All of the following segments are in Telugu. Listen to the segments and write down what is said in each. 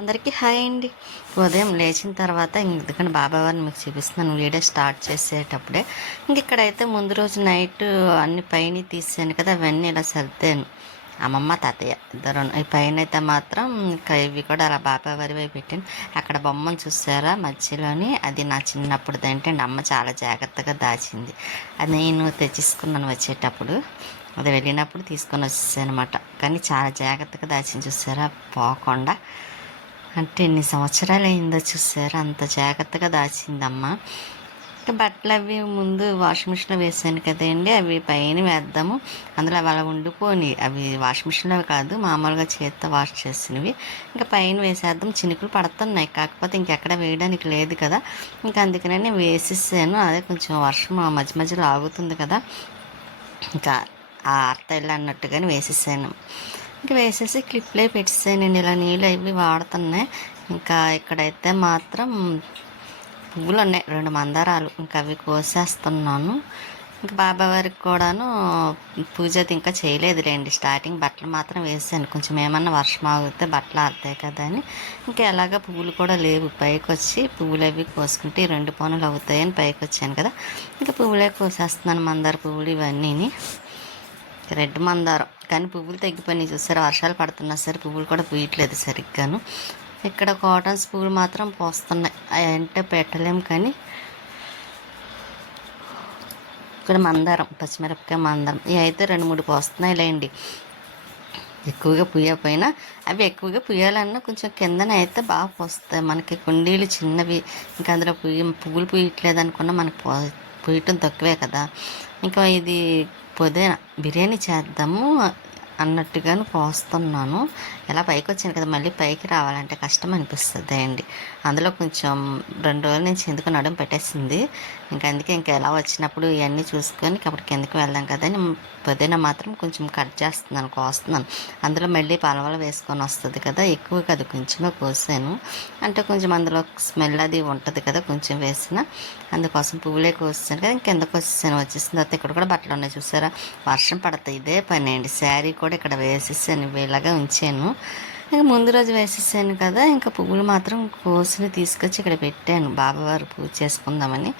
అందరికీ హాయ్ అండి. ఉదయం లేచిన తర్వాత ఎందుకంటే బాబావారిని మీకు చూపిస్తున్నాను వీడియో స్టార్ట్ చేసేటప్పుడే. ఇక్కడైతే ముందు రోజు నైట్ అన్ని పైన తీసాను కదా, అవన్నీ ఇలా సర్దాను. అమ్మమ్మ తాతయ్య ఇద్దరు ఈ పైన అయితే మాత్రం ఇంకా ఇవి కూడా అలా బాబావారివై పెట్టాను. అక్కడ బొమ్మను చూసారా మధ్యలోని, అది నా చిన్నప్పుడు ఏంటంటే అమ్మ చాలా జాగ్రత్తగా దాచింది. అది నేను తెచ్చేసుకున్నాను వచ్చేటప్పుడు, అది వెళ్ళినప్పుడు తీసుకొని వచ్చేసాను అనమాట. కానీ చాలా జాగ్రత్తగా దాచింది చూసారా, పోకుండా. అంటే ఎన్ని సంవత్సరాలు అయిందో చూసారా, అంత జాగ్రత్తగా దాచిందమ్మ. ఇంకా బట్టలు అవి ముందు వాషింగ్ మిషన్లో వేసాను కదండి, అవి పైన వేద్దాము, అందులో అలా ఉండిపోని, అవి వాషింగ్ మిషన్లో కాదు మామూలుగా చేత్తో వాష్ చేసినవి. ఇంకా పైన వేసేద్దాం, చినుకులు పడుతున్నాయి, కాకపోతే ఇంకెక్కడ వేయడానికి లేదు కదా, ఇంకా అందుకనే వేసేసాను. అదే కొంచెం వర్షం మధ్య మధ్యలో ఆగుతుంది కదా, ఇంకా ఆ అర్థ ఇల్లు అన్నట్టుగానే వేసేసాను. ఇంకా వేసేసి క్లిప్లే పెట్టేసానండి. ఇలా నీళ్ళు అవి వాడుతున్నాయి. ఇంకా ఇక్కడైతే మాత్రం పువ్వులు ఉన్నాయి, 2 మందారాలు, ఇంకా అవి కోసేస్తున్నాను. ఇంకా బాబావారికి కూడాను పూజ అయితే ఇంకా చేయలేదులేండి. స్టార్టింగ్ బట్టలు మాత్రం వేసాను, కొంచెం ఏమన్నా వర్షం ఆగితే బట్టలు ఆడతాయి కదా అని. ఇంకా ఎలాగ పువ్వులు కూడా లేవు, పైకి వచ్చి పువ్వులు అవి కోసుకుంటే 2 పనులు అవుతాయని పైకి వచ్చాను కదా, ఇంకా పువ్వులే కోసేస్తున్నాను. మందార పువ్వులు ఇవన్నీని, రెడ్ మందారం, కానీ పువ్వులు తగ్గిపోయినాయి చూసారు, వర్షాలు పడుతున్నా సరే పువ్వులు కూడా పూయట్లేదు సరిగ్గాను. ఇక్కడ కాటన్స్ పువ్వులు మాత్రం పోస్తున్నాయి, అవి అంటే పెట్టలేము. కానీ ఇక్కడ మందారం, పచ్చిమిరపకాయ మందారం, ఇవి అయితే 2-3 పోస్తున్నాయి లేండి. ఎక్కువగా పుయ్యపోయినా అవి ఎక్కువగా పుయ్యాలన్నా కొంచెం కిందన అయితే బాగా పోస్తాయి. మనకి కుండీలు చిన్నవి, ఇంకా అందులో పువ్వులు పూయట్లేదు అనుకున్నా మనకు పూయటం తక్కువే కదా. ఇంకా ఇది పుదీనా బిర్యానీ చేద్దాము అన్నట్టుగాను పోస్తున్నాను. ఎలా పైకి వచ్చాను కదా, మళ్ళీ పైకి రావాలంటే కష్టం అనిపిస్తుంది అండి. అందులో కొంచెం 2 రోజుల నుంచి ఎందుకు నడుము పెట్టేసింది. ఇంకా అందుకే ఇంకా ఎలా వచ్చినప్పుడు ఇవన్నీ చూసుకొని అప్పుడు కిందకి వెళ్దాం కదా అని పుదీనా మాత్రం కొంచెం కట్ చేస్తున్నాను, కోస్తున్నాను. అందులో మళ్ళీ పలవలు వేసుకొని వస్తుంది కదా, ఎక్కువ కదా కొంచెమే కోసాను, అంటే కొంచెం అందులో స్మెల్ అది ఉంటుంది కదా కొంచెం వేసిన, అందుకోసం పువ్వులే కోసాను కదా. కిందకు వచ్చేసాను. వచ్చేసిన తర్వాత ఇక్కడ కూడా బట్టలు ఉన్నాయి చూసారా, వర్షం పడతాయి, ఇదే పని అండి. శారీ కూడా ఇక్కడ వేసేసాను, ఇలాగా ఉంచాను. ఇంకా ముందు రోజు వేసేసాను కదా, ఇంకా పువ్వులు మాత్రం కోసుని తీసుకొచ్చి ఇక్కడ పెట్టాను బాబావారు పూజ చేసుకుందామని.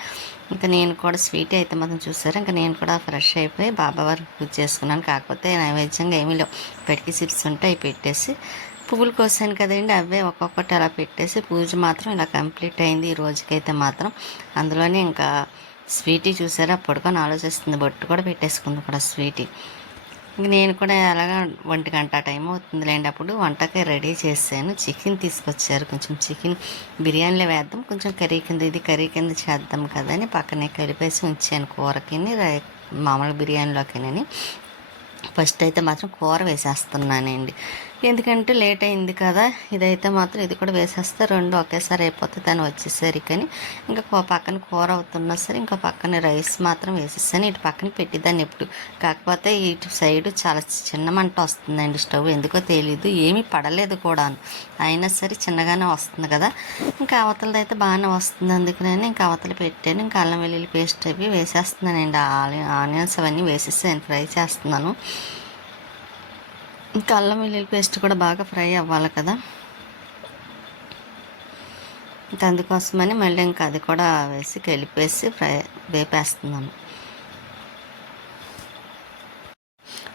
ఇంకా నేను కూడా స్వీట్ అయితే మాత్రం చూసారా, ఇంకా నేను కూడా ఫ్రెష్ అయిపోయి బాబావారు పూజ చేసుకున్నాను. కాకపోతే నైవేద్యంగా ఏమీ లేవు, పెటికి చిప్స్ ఉంటే అవి పెట్టేసి పువ్వులు కోసాను కదండి, అవే ఒక్కొక్కటి అలా పెట్టేసి పూజ మాత్రం ఇలా కంప్లీట్ అయింది ఈ రోజుకైతే మాత్రం. అందులోనే ఇంకా స్వీటీ చూసారా, పడుకొని ఆలోచిస్తుంది, బొట్టు కూడా పెట్టేసుకుంది కూడా స్వీటీ. ఇంక నేను కూడా అలాగా 1 గంట టైం అవుతుందిలేండి. అప్పుడు వంటకి రెడీ చేశాను. చికెన్ తీసుకొచ్చారు, కొంచెం చికెన్ బిర్యానీలో వేద్దాం, కొంచెం కర్రీ కింద, ఇది కర్రీ కింద చేద్దాం కదా అని పక్కనే కలిపేసి ఉంచాను కూరకి, మామూలు బిర్యానీలోకినని. ఫస్ట్ అయితే మాత్రం కూర వేసేస్తున్నానండి, ఎందుకంటే లేట్ అయింది కదా. ఇదైతే మాత్రం ఇది కూడా వేసేస్తే 2 ఒకేసారి అయిపోతుంది దాన్ని వచ్చేసరికని. ఇంకా పక్కన కూర అవుతున్నా సరే ఇంకో పక్కన రైస్ మాత్రం వేసేసాను. ఇటు పక్కన పెట్టిద్దాన్ని ఎప్పుడు, కాకపోతే ఇటు సైడ్ చాలా చిన్న మంట వస్తుందండి స్టవ్, ఎందుకో తెలీదు, ఏమీ పడలేదు కూడా, అయినా సరే చిన్నగానే వస్తుంది కదా. ఇంకా అవతలది అయితే బాగానే వస్తుంది, అందుకని ఇంకా అవతల పెట్టాను. ఇంకా అల్లం వెల్లుల్లి పేస్ట్ అవి వేసేస్తున్నానండి, ఆనియన్స్ అవన్నీ వేసేసాను, ఫ్రై చేస్తున్నాను. ఇంకా అల్లం వెల్లుల్లి పేస్ట్ కూడా బాగా ఫ్రై అవ్వాలి కదా, ఇంకా అందుకోసమని మళ్ళీ ఇంకా అది కూడా వేసి కలిపేసి వేపేస్తున్నాను.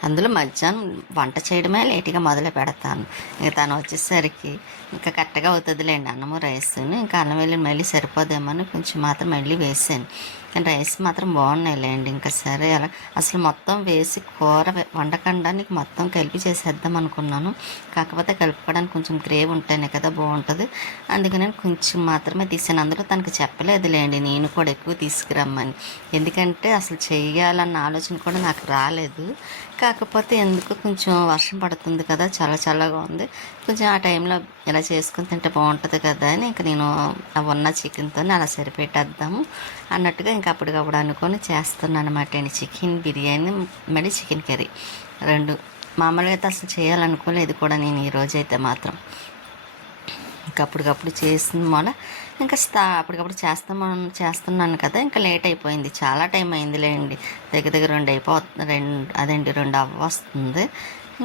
అందులో మధ్యాహ్నం వంట చేయడమే లేట్గా మొదలు పెడతాను. ఇంకా తను వచ్చేసరికి ఇంకా కరెక్ట్గా అవుతుందిలేండి అన్నము రైస్ని. ఇంకా అన్నం వెళ్ళి మళ్ళీ సరిపోదేమో అని కొంచెం మాత్రం మళ్ళీ వేసాను, కానీ రైస్ మాత్రం బాగున్నాయిలేండి. ఇంకా సరే అలా అసలు మొత్తం వేసి కూర వండకండానికి మొత్తం కలిపి చేసేద్దాం అనుకున్నాను, కాకపోతే కలుపుకోవడానికి కొంచెం గ్రేవీ ఉంటేనే కదా బాగుంటుంది, అందుకని కొంచెం మాత్రమే తీసాను. అందులో తనకు చెప్పలేదులేండి నేను కూడా ఎక్కువ తీసుకురమ్మని, ఎందుకంటే అసలు చెయ్యాలన్న ఆలోచన కూడా నాకు రాలేదు. కాకపోతే ఎందుకు కొంచెం వర్షం పడుతుంది కదా, చాలా చల్లగా ఉంది, కొంచెం ఆ టైంలో ఇలా చేసుకుని తింటే బాగుంటుంది కదా అని ఇంకా నేను ఉన్న చికెన్తో అలా సరిపెట్టేద్దాము అన్నట్టుగా ఇంకా అప్పటికప్పుడు అనుకొని చేస్తున్నాను అనమాట అండి. చికెన్ బిర్యానీ మళ్ళీ చికెన్ కర్రీ 2 మామూలుగా అయితే అసలు చేయాలనుకోలేదు కూడా నేను ఈరోజైతే మాత్రం. ఇంకా అప్పటికప్పుడు చేసిన మూల ఇంకా అప్పటికప్పుడు చేస్తున్నాను కదా, ఇంకా లేట్ అయిపోయింది, చాలా టైం అయిందిలేండి, దగ్గర 2 అయిపోతుంది, 2 అవ్వస్తుంది.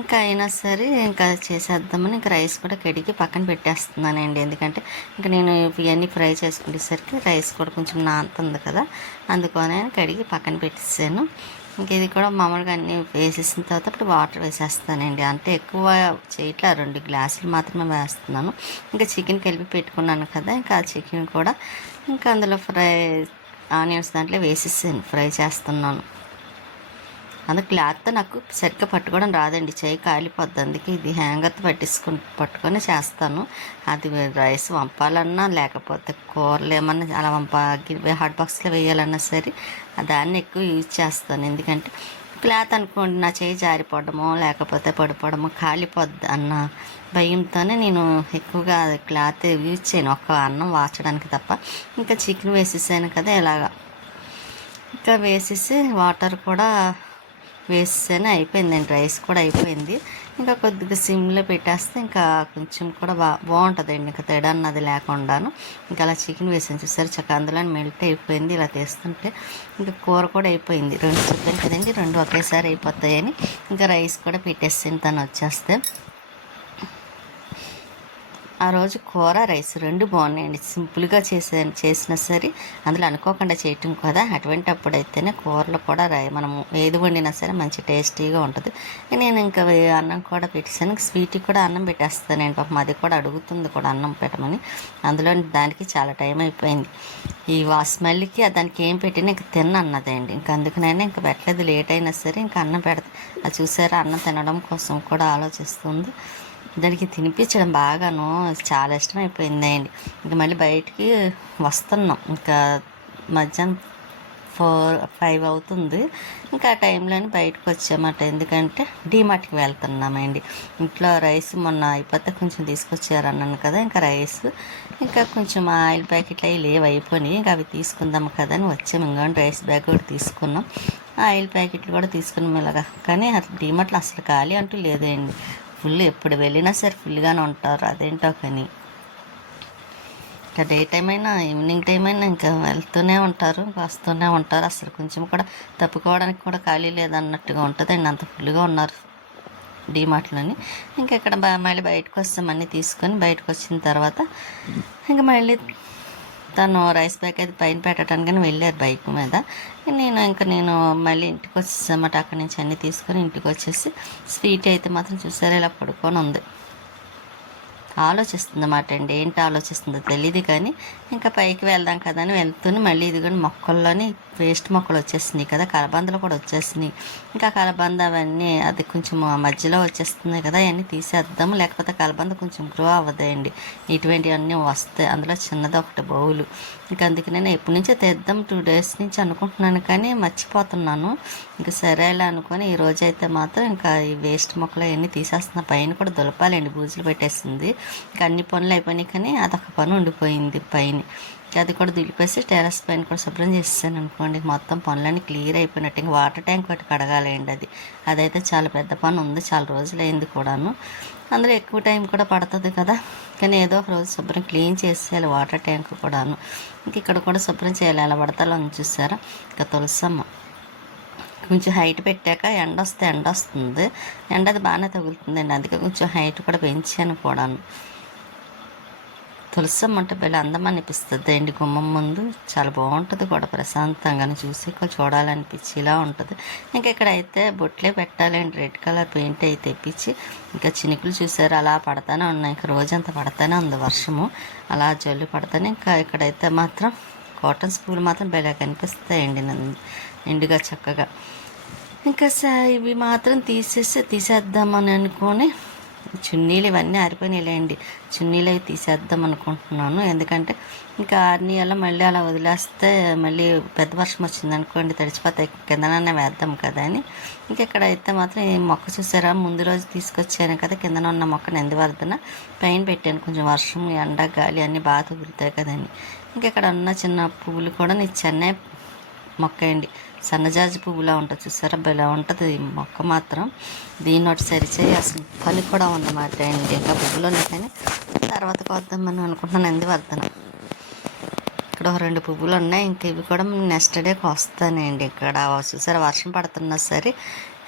ఇంకా అయినా సరే ఇంకా చేసేద్దామని ఇంకా రైస్ కూడా కడిగి పక్కన పెట్టేస్తున్నానండి. ఎందుకంటే ఇంకా నేను ఇవన్నీ ఫ్రై చేసుకునేసరికి రైస్ కూడా కొంచెం నానుతుంది కదా, అందుకని కడిగి పక్కన పెట్టేసాను. ఇంక ఇది కూడా మామూలుగా అన్నీ వేసేసిన తర్వాత ఇప్పుడు వాటర్ వేసేస్తానండి. అంటే ఎక్కువ చేయట్లా, 2 గ్లాసులు మాత్రమే వేస్తున్నాను. ఇంకా చికెన్ కలిపి పెట్టుకున్నాను కదా, ఇంకా ఆ చికెన్ కూడా ఇంకా అందులో ఆనియన్స్ దాంట్లో వేసేసాను, ఫ్రై చేస్తున్నాను. అందుకు క్లాత్తో నాకు సరిగ్గా పట్టుకోవడం రాదండి, చేయి కాలిపోద్ది. అందుకే ఇది హ్యాంగర్తో పట్టుకొని చేస్తాను. అది రైస్ వంపాలన్నా లేకపోతే కూరలు ఏమన్నా అలా హాట్ బాక్స్లో వేయాలన్నా సరే దాన్ని ఎక్కువ యూజ్ చేస్తాను. ఎందుకంటే క్లాత్ అనుకోండి నా చేయి జారిపోవడమో లేకపోతే పడిపోవడమో కాలిపోద్ది అన్న భయంతోనే నేను ఎక్కువగా క్లాత్ యూజ్ చేయను, ఒక్క అన్నం వాచడానికి తప్ప. ఇంకా చికెన్ వేసేసాను కదా ఇలాగా, ఇంకా వేసేసి వాటర్ కూడా వేసేసాను, అయిపోయిందండి. రైస్ కూడా అయిపోయింది. ఇంకా కొద్దిగా సిమ్లో పెట్టేస్తే ఇంకా కొంచెం కూడా బాగుంటుందండి, ఇంకా తేడా అన్నది లేకుండాను. ఇంకా అలా చికెన్ వేసాను చూసారు, చక్కగా అందులో మెల్ట్ అయిపోయింది. ఇలా తీస్తుంటే ఇంకా కూర కూడా అయిపోయింది. 2 చెప్పాను కదండి, 2 ఒకేసారి అయిపోతాయని ఇంకా రైస్ కూడా పెట్టేసాను తను వచ్చేస్తే. ఆ రోజు కూర రైస్ 2 బాగున్నాయండి. సింపుల్గా చేసినా సరే అందులో అనుకోకుండా చేయటం కదా, అటువంటి అప్పుడైతేనే కూరలు కూడా మనం ఏది వండినా సరే మంచి టేస్టీగా ఉంటుంది. నేను ఇంకా అన్నం కూడా పెట్టేసాను. స్వీట్కి కూడా అన్నం పెట్టేస్తానండి. పాపం అది కూడా అడుగుతుంది కూడా అన్నం పెట్టమని. అందులో దానికి చాలా టైం అయిపోయింది. ఈ స్మెల్కి దానికి ఏం పెట్టినా ఇంకా అన్నదండి. ఇంకా అందుకనైనా ఇంకా పెట్టలేదు, లేట్ అయినా సరే ఇంకా అన్నం పెడతా. అది చూసారా, అన్నం తినడం కోసం కూడా ఆలోచిస్తుంది. దానికి తినిపించడం బాగాను చాలా ఇష్టమైపోయిందండి. ఇంకా మళ్ళీ బయటికి వస్తున్నాం, ఇంకా మధ్యాహ్నం 4-5 అవుతుంది. ఇంకా ఆ టైంలోనే బయటకు వచ్చామట. ఎందుకంటే డీమార్ట్కి వెళ్తున్నామండి. ఇంట్లో రైస్ మొన్న అయిపోతే కొంచెం తీసుకొచ్చారు అన్నాను కదా, ఇంకా రైస్ ఇంకా కొంచెం ఆయిల్ ప్యాకెట్లు అవి లేవు, అయిపోయినాయి. ఇంకా అవి తీసుకుందాం కదా అని వచ్చాము. ఇంకోటి రైస్ బ్యాగ్ కూడా తీసుకున్నాం, ఆయిల్ ప్యాకెట్లు కూడా తీసుకున్నాం ఇలాగా. కానీ డీమార్ట్లో అసలు ఖాళీ అంటూ లేదండి. ఫుల్, ఎప్పుడు వెళ్ళినా సరే ఫుల్గానే ఉంటారు. అదేంటో కానీ ఇంకా డే టైం అయినా ఈవినింగ్ టైం అయినా ఇంకా వెళ్తూనే ఉంటారు, వస్తూనే ఉంటారు. అసలు కొంచెం కూడా తప్పుకోవడానికి కూడా ఖాళీ లేదన్నట్టుగా ఉంటుందండి, అంత ఫుల్గా ఉన్నారు డీమార్ట్లోని. ఇంకా ఇక్కడ మళ్ళీ బయటకు వస్తాం, అన్నీ తీసుకొని బయటకు వచ్చిన తర్వాత ఇంకా మళ్ళీ తను రైస్ బ్యాగ్ అయితే పైన పెట్టడానికి వెళ్ళారు బైక్ మీద. నేను మళ్ళీ ఇంటికి వచ్చేసామాట. అక్కడి నుంచి అన్నీ తీసుకొని ఇంటికి వచ్చేసి స్వీట్ అయితే మాత్రం చూసారా ఇలా పడుకొని ఉంది, ఆలోచిస్తుంది అన్నమాట అండి. ఏంటి ఆలోచిస్తుందో తెలియదు కానీ ఇంకా పైకి వెళ్దాం కదా అని వెళ్తూనే మళ్ళీ ఇదిగోని మొక్కల్లోని వేస్ట్ మొక్కలు వచ్చేసినాయి కదా, కలబందలు కూడా వచ్చేసినాయి. ఇంకా కలబంద అవన్నీ అది కొంచెం మధ్యలో వచ్చేస్తున్నాయి కదా, అవన్నీ తీసేద్దాము, లేకపోతే కలబంద కొంచెం గ్రో అవ్వదండి. ఇటువంటివన్నీ వస్తాయి. అందులో చిన్నది ఒకటి బౌలు. ఇంకా అందుకే నేను ఎప్పటి నుంచో తెద్దాం 2 days నుంచి అనుకుంటున్నాను కానీ మర్చిపోతున్నాను. ఇంకా సరే అలా అనుకొని ఈరోజు అయితే మాత్రం ఇంకా ఈ వేస్ట్ మొక్కలు అవన్నీ తీసేస్తున్నా. పైన కూడా దులపాలండి, బూజులు పెట్టేసింది. ఇంకా అన్ని పనులు అయిపోయినాయి కానీ అదొక పని ఉండిపోయింది పైన. అది కూడా దులిపేసి టెర్రస్ పైన కూడా శుభ్రం చేసేసాను అనుకోండి. మొత్తం పనులన్నీ క్లియర్ అయిపోయినట్టు. ఇంకా వాటర్ ట్యాంక్ ఒకటి కడగాలండి. అదైతే చాలా పెద్ద పని ఉంది, చాలా రోజులైంది కూడాను. అందులో ఎక్కువ టైం కూడా పడుతుంది కదా, కానీ ఏదో ఒక రోజు శుభ్రం క్లీన్ చేసేయాలి వాటర్ ట్యాంక్ కూడాను. ఇంక ఇక్కడ కూడా శుభ్రం చేయాలి. ఎలా పడతాలో చూసారా. ఇంకా తులసమ్మ కొంచెం హైట్ పెట్టాక ఎండ వస్తుంది, ఎండ అది బాగానే తగులుతుందండి. అందుకే కొంచెం హైట్ కూడా పెంచాను కూడాను. తులసమ్మ అంటే భలే అందం అనిపిస్తుంది అండి. గుమ్మం ముందు చాలా బాగుంటుంది కూడా, ప్రశాంతంగా చూసి చూడాలనిపించి ఇలా ఉంటుంది. ఇంకా ఇక్కడైతే బొట్లే పెట్టాలండి, రెడ్ కలర్ పెయింట్ అయితే తెప్పించి. ఇంకా చినుకులు చూసారు అలా పడతానే ఉన్నాయి. ఇంకా రోజంతా పడతానే ఉంది వర్షము, అలా జల్లు పడతానే. ఇంకా ఇక్కడైతే మాత్రం కాటన్స్ పూలు మాత్రం భలే కనిపిస్తాయండి నిండుగా చక్కగా. ఇంకా ఇవి మాత్రం తీసేద్దామని అనుకొని చున్నీలు ఇవన్నీ ఆరిపోయినాయిలేండి. చున్నీలు అవి తీసేద్దాం అనుకుంటున్నాను. ఎందుకంటే ఇంకా ఆరినీయాల మళ్ళీ అలా వదిలేస్తే మళ్ళీ పెద్ద వర్షం వచ్చింది అనుకోండి తడిచిపోతాయి, కిందనన్నా వేద్దాం కదా అని. ఇంకెక్కడైతే మాత్రం ఈ మొక్క చూసారా, ముందు రోజు తీసుకొచ్చాను కదా, కిందన ఉన్న మొక్క నందివర్ధన పైన పెట్టాను. కొంచెం వర్షం ఎండ గాలి అన్నీ బాగా తగులుతాయి కదండి. ఇంకెక్కడ ఉన్న చిన్న పువ్వులు కూడా చెన్నై మొక్క అండి, సన్నజాజి పువ్వులా ఉంటుంది చూసారా, భలే ఉంటుంది ఈ మొక్క మాత్రం. దీన్ని ఒకటి సరిచేయి అసలు పని కూడా ఉందన్నమాట అండి. ఇంకా పువ్వులు ఉన్నాయి కానీ తర్వాత కొద్దామని అనుకుంటున్నాను. నందివర్ధన ఇక్కడ 2 పువ్వులు ఉన్నాయి. ఇంకా ఇవి కూడా నెక్స్ట్ డే వస్తానండి. ఇక్కడ చూసారా వర్షం పడుతున్నా సరే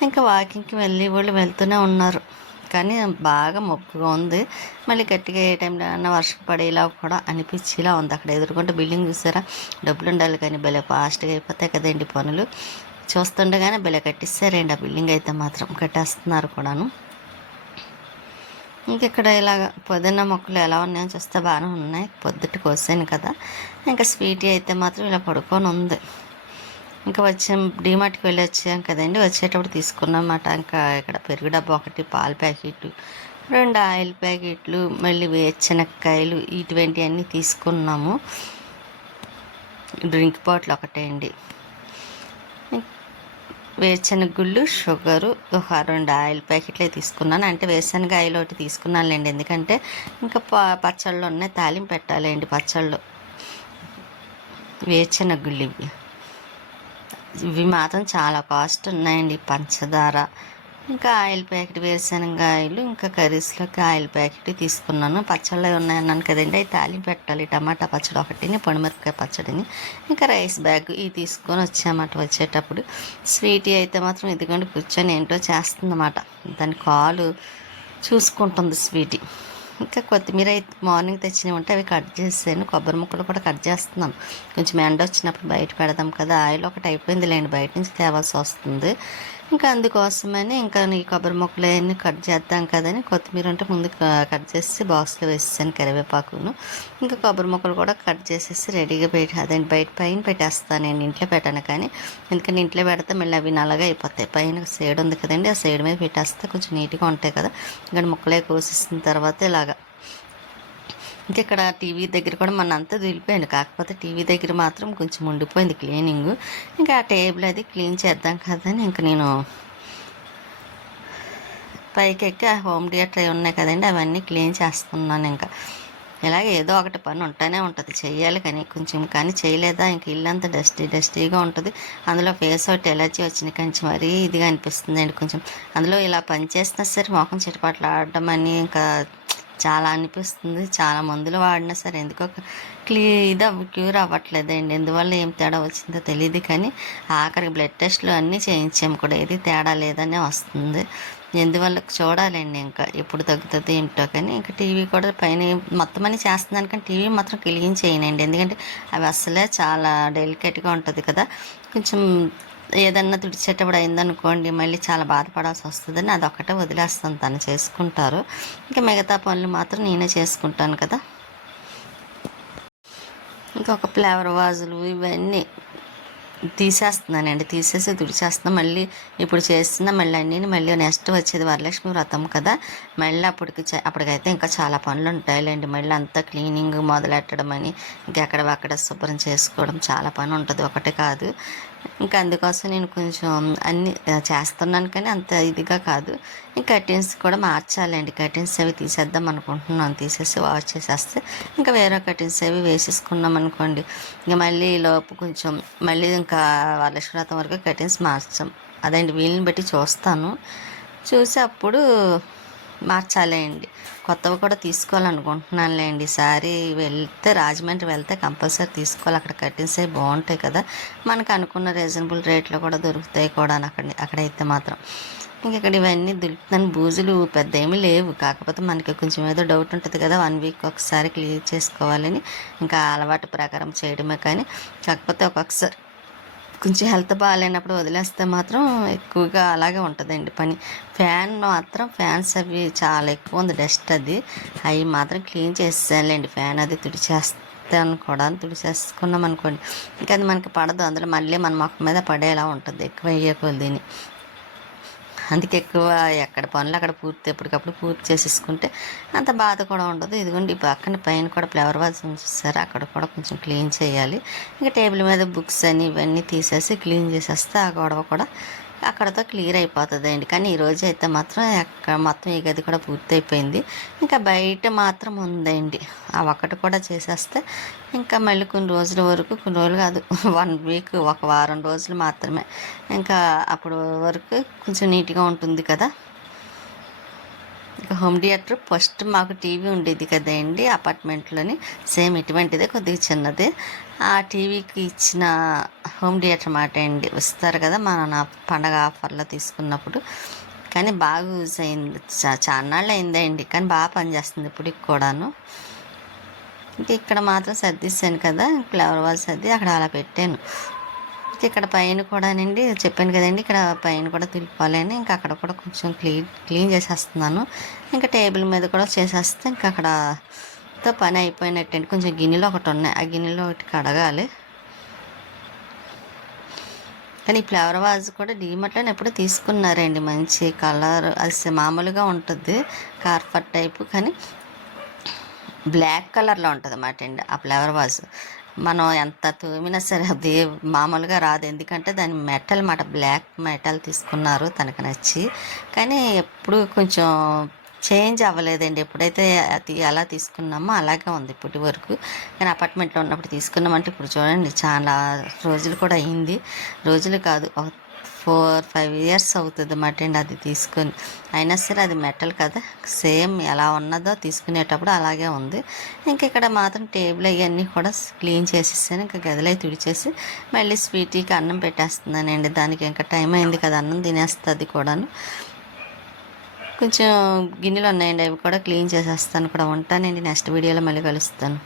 ఇంకా వాకింగ్కి వెళ్ళి వాళ్ళు వెళ్తూనే ఉన్నారు. కానీ బాగా మొక్కుగా ఉంది. మళ్ళీ గట్టిగా ఏ టైంలో అన్నా వర్షం పడేలా కూడా అనిపించేలా ఉంది. అక్కడ ఎదుర్కొంటే బిల్డింగ్ చూసారా, డబ్బులు ఉండాలి కానీ భలే ఫాస్ట్గా అయిపోతాయి కదండి పనులు. చూస్తుండగానే భలే కట్టిస్తారండి ఆ బిల్డింగ్ అయితే మాత్రం, కట్టేస్తున్నారు కూడాను. ఇంకెక్కడ ఇలాగ పుదీనా మొక్కలు ఎలా ఉన్నాయని చూస్తే బాగానే ఉన్నాయి. పొద్దుట కోసాను కదా. ఇంకా స్వీటీ అయితే మాత్రం ఇలా పడుకొని ఉంది. ఇంకా వచ్చాం, డీమార్ట్కి వెళ్ళి వచ్చాం కదండి. వచ్చేటప్పుడు తీసుకున్నమాట. ఇంకా ఇక్కడ పెరుగు డబ్బా ఒకటి, పాల ప్యాకెట్, 2 ఆయిల్ ప్యాకెట్లు, మళ్ళీ వేరుశనక్కాయలు, ఇటువంటివన్నీ తీసుకున్నాము. డ్రింక్ బాటిల్ ఒకటే అండి, వేరుశనగుళ్ళు, షుగరు, ఒక 2 ఆయిల్ ప్యాకెట్లే తీసుకున్నాను. అంటే వేరుశనగ ఆయిల్ ఒకటి తీసుకున్నానులేండి, ఎందుకంటే ఇంకా పచ్చళ్ళు ఉన్నాయి, తాలింపు పెట్టాలండి పచ్చళ్ళు. వేరుశనగుళ్ళు ఇవి మాత్రం చాలా కాస్ట్ ఉన్నాయండి. పంచదార, ఇంకా ఆయిల్ ప్యాకెట్, వేరుశనగకాయలు, ఇంకా కర్రీస్లోకి ఆయిల్ ప్యాకెట్ తీసుకున్నాను. పచ్చళ్ళు ఉన్నాయన్నాను కదండి, అవి తాలింపు పెట్టాలి. టమాటా పచ్చడి ఒకటిని, పొడిమిరపకాయ పచ్చడిని, ఇంకా రైస్ బ్యాగ్ ఇవి తీసుకొని వచ్చామన్నమాట. వచ్చేటప్పుడు స్వీటీ అయితే మాత్రం ఇదిగోండి కూర్చొని ఏంటో చేస్తుందన్నమాట. దాని కాలు చూసుకుంటుంది స్వీటీ. ఇంకా కొత్తిమీర అయితే మార్నింగ్ తెచ్చినవి ఉంటే అవి కట్ చేసాను. కొబ్బరి ముక్కలు కూడా కట్ చేస్తున్నాను. కొంచెం ఎండ వచ్చినప్పుడు బయట పెడదాం కదా. ఆయిల్ ఒకటి అయిపోయిందిలేండి, బయట నుంచి తేవాల్సి వస్తుంది. ఇంకా అందుకోసమని ఇంకా ఈ కొబ్బరి ముక్కలు అవన్నీ కట్ చేద్దాం కదని కొత్తిమీర ఉంటే ముందు కట్ చేసి బాక్స్లో వేసేసాను, కరివేపాకును. ఇంకా కొబ్బరి ముక్కలు కూడా కట్ చేసేసి రెడీగా అదండి బయట పైన పెట్టేస్తాను. నేను ఇంట్లో పెట్టాను కానీ, ఎందుకంటే ఇంట్లో పెడితే మళ్ళీ అవి నల్లగా అయిపోతాయి. పైన సైడ్ ఉంది కదండి, ఆ సైడ్ మీద పెట్టేస్తే కొంచెం నీట్గా ఉంటాయి కదా. ఇంకా ముక్కలే కోసేసిన తర్వాత ఇలాగా ఇంకెక్కడ టీవీ దగ్గర కూడా మన అంతా దులిపోయింది. కాకపోతే టీవీ దగ్గర మాత్రం కొంచెం ఉండిపోయింది క్లీనింగ్. ఇంకా ఆ టేబుల్ అది క్లీన్ చేద్దాం కదని ఇంకా నేను పైకి ఎక్కి ఆ హోమ్ థియేటర్ అవి ఉన్నాయి కదండి, అవన్నీ క్లీన్ చేస్తున్నాను. ఇంకా ఇలాగే ఏదో ఒకటి పని ఉంటూనే ఉంటుంది, చెయ్యాలి కానీ కొంచెం కానీ చేయలేదా ఇంక ఇల్లంతా డస్టీగా ఉంటుంది. అందులో ఫేస్ ఒకటి ఎలర్జీ వచ్చింది, కొంచెం మరీ ఇదిగా అనిపిస్తుంది అండి. కొంచెం అందులో ఇలా పని చేసినా సరే మొఖం చిటపట్లు ఆడడం అని ఇంకా చాలా అనిపిస్తుంది. చాలా మందులు వాడినా సరే ఎందుకో క్యూర్ అవ్వట్లేదండి. ఎందువల్ల ఏం తేడా వచ్చిందో తెలియదు కానీ ఆఖరికి బ్లడ్ టెస్ట్లు అన్నీ చేయించాము కూడా, ఏది తేడా లేదనే వస్తుంది. ఎందువల్ల చూడాలండి ఇంకా ఎప్పుడు తగ్గుతుంది ఏమిటో. కానీ ఇంకా టీవీ కూడా పైన మొత్తం అని చేస్తున్నాను కానీ టీవీ మాత్రం క్లీన్ చేయనండి, ఎందుకంటే అవి అసలే చాలా డెలికేట్గా ఉంటుంది కదా. కొంచెం ఏదన్నా తుడిచేటప్పుడు అయిందనుకోండి మళ్ళీ చాలా బాధపడాల్సి వస్తుందని అదొక్కటే వదిలేస్తాను, తను చేసుకుంటారు. ఇంకా మిగతా పనులు మాత్రం నేనే చేసుకుంటాను కదా. ఇంకొక ఫ్లేవర్ వాజులు ఇవన్నీ తీసేస్తున్నానండి, తీసేసి తుడిచేస్తున్నాను. మళ్ళీ ఇప్పుడు చేస్తున్నా మళ్ళీ అన్నీ మళ్ళీ నెక్స్ట్ వచ్చేది వరలక్ష్మి వ్రతం కదా, మళ్ళీ అప్పటికైతే ఇంకా చాలా పనులు ఉంటాయిలేండి. మళ్ళీ అంతా క్లీనింగ్ మొదలెట్టడం అని ఇంకెక్కడ శుభ్రం చేసుకోవడం చాలా పని ఉంటుంది, ఒకటే కాదు. ఇంకా అందుకోసం నేను కొంచెం అన్నీ చేస్తున్నాను కానీ అంత ఇదిగా కాదు. ఇంకా కర్టెన్స్ కూడా మార్చాలండి, కర్టెన్స్ అవి తీసేద్దాం అనుకుంటున్నాను. తీసేసి వాష్ చేసేస్తే ఇంకా వేరే కర్టెన్స్ అవి వేసేసుకున్నాం అనుకోండి, ఇంకా మళ్ళీ లోపు కొంచెం మళ్ళీ ఇంకా వరలక్ష్మి వ్రతం వరకు కర్టెన్స్ మార్చాం. అదండి వీళ్ళని బట్టి చూస్తాను, చూసి అప్పుడు మార్చాలేండి. కొత్తవి కూడా తీసుకోవాలనుకుంటున్నానులేండి. ఈసారి రాజమండ్రి వెళ్తే కంపల్సరీ తీసుకోవాలి. అక్కడ కర్టెన్స్ అవి బాగుంటాయి కదా, మనకు అనుకున్న రీజనబుల్ రేట్లో కూడా దొరుకుతాయి కూడా అక్కడైతే మాత్రం. ఇక్కడ ఇవన్నీ దులుపుతాను. బూజులు పెద్ద ఏమీ లేవు, కాకపోతే మనకి కొంచెం ఏదో డౌట్ ఉంటుంది కదా, 1 వీక్ ఒకసారి క్లియర్ చేసుకోవాలని ఇంకా అలవాటు ప్రకారం చేయడమే. కానీ కాకపోతే ఒక్కొక్కసారి కొంచెం హెల్త్ బాగాలేనప్పుడు వదిలేస్తే మాత్రం ఎక్కువగా అలాగే ఉంటుందండి పని. ఫ్యాన్స్ అవి చాలా ఎక్కువ ఉంది డస్ట్, అవి మాత్రం క్లీన్ చేసేయాలండి. ఫ్యాన్ అది తుడిచేస్తాను కూడా, తుడిచేసుకున్నాం అనుకోండి ఇంకా అది మనకి పడదు, అందులో మళ్ళీ మన మొక్క మీద పడేలా ఉంటుంది ఎక్కువ అయ్యే కొద్దిని. అందుకే ఎక్కువ ఎక్కడ పనులు అక్కడ ఎప్పటికప్పుడు పూర్తి చేసేసుకుంటే అంత బాధ కూడా ఉండదు. ఇదిగోండి పక్కన పైన కూడా ఫ్లవర్ వాజ్ చూస్తారు, అక్కడ కూడా కొంచెం క్లీన్ చేయాలి. ఇంకా టేబుల్ మీద బుక్స్ అని ఇవన్నీ తీసేసి క్లీన్ చేసేస్తే ఆ గొడవ కూడా అక్కడతో క్లియర్ అయిపోతుంది అండి. కానీ ఈరోజు అయితే మాత్రం మొత్తం ఈ గది కూడా పూర్తి అయిపోయింది. ఇంకా బయట మాత్రం ఉందండి, ఆ ఒక్కటి కూడా చేసేస్తే ఇంకా మళ్ళీ కొన్ని రోజులు కాదు 1 వీక్, ఒక వారం రోజులు మాత్రమే. ఇంకా అప్పుడు వరకు కొంచెం నీట్గా ఉంటుంది కదా. ఇక హోమ్ థియేటర్ ఫస్ట్ మాకు టీవీ ఉండేది కదండి అపార్ట్మెంట్లోని, సేమ్ ఇటువంటిదే కొద్దిగా చిన్నదే. ఆ టీవీకి ఇచ్చిన హోమ్ థియేటర్ మాట అండి, వస్తారు కదా మన పండగ ఆఫర్లో తీసుకున్నప్పుడు. కానీ బాగా యూజ్ అయింది, చాన్నాళ్ళు అయిందండి, కానీ బాగా పనిచేస్తుంది ఇప్పటికి కూడాను. ఇంక ఇక్కడ మాత్రం సర్దిస్తాను కదా, ఫ్లవర్ వాల్ సర్ది అక్కడ అలా పెట్టాను. ఇక్కడ పైన కూడానండి చెప్పాను కదండి, ఇక్కడ పైన కూడా తులిపోవాలని ఇంకా అక్కడ కూడా కొంచెం క్లీన్ చేసేస్తున్నాను. ఇంకా టేబుల్ మీద కూడా చేసేస్తే ఇంకా అక్కడతో పని అయిపోయినట్టండి. కొంచెం గిన్నెలు ఒకటి ఉన్నాయి, ఆ గిన్నెలో ఒకటి కడగాలి. కానీ ఈ ఫ్లవర్ వాజ్ కూడా డీమార్ట్లో ఎప్పుడో తీసుకున్నారండి, మంచి కలర్, అది మామూలుగా ఉంటుంది కార్పెట్ టైపు, కానీ బ్లాక్ కలర్లో ఉంటుంది అన్నమాట అండి ఆ ఫ్లవర్ వాజ్. మనం ఎంత తోమినా సరే అది మామూలుగా రాదు, ఎందుకంటే దాని మెటల్ మాట, బ్లాక్ మెటల్ తీసుకున్నారు తనకు నచ్చి. కానీ ఎప్పుడు కొంచెం చేంజ్ అవ్వలేదండి, ఎప్పుడైతే అది ఎలా తీసుకున్నామో అలాగే ఉంది ఇప్పటి వరకు. కానీ అపార్ట్మెంట్లో ఉన్నప్పుడు తీసుకున్నామంటే ఇప్పుడు చూడండి చాలా రోజులు కూడా అయింది, రోజులు కాదు 4-5 ఇయర్స్ అవుతుంది అన్నమాట అండి అది తీసుకొని. అయినా సరే అది మెటల్ కదా, సేమ్ ఎలా ఉన్నదో తీసుకునేటప్పుడు అలాగే ఉంది. ఇంకా ఇక్కడ మాత్రం టేబుల్ అవన్నీ కూడా క్లీన్ చేసేసాను. ఇంకా గదిలో తుడిచేసి మళ్ళీ స్వీటీకి అన్నం పెట్టేస్తున్నానండి, దానికి ఇంకా టైం అయింది కదా, అన్నం తినేస్తుంది కూడాను. కొంచెం గిన్నెలు ఉన్నాయండి, అవి కూడా క్లీన్ చేసేస్తాను కూడా. ఉంటానండి, నెక్స్ట్ వీడియోలో మళ్ళీ కలుస్తాను.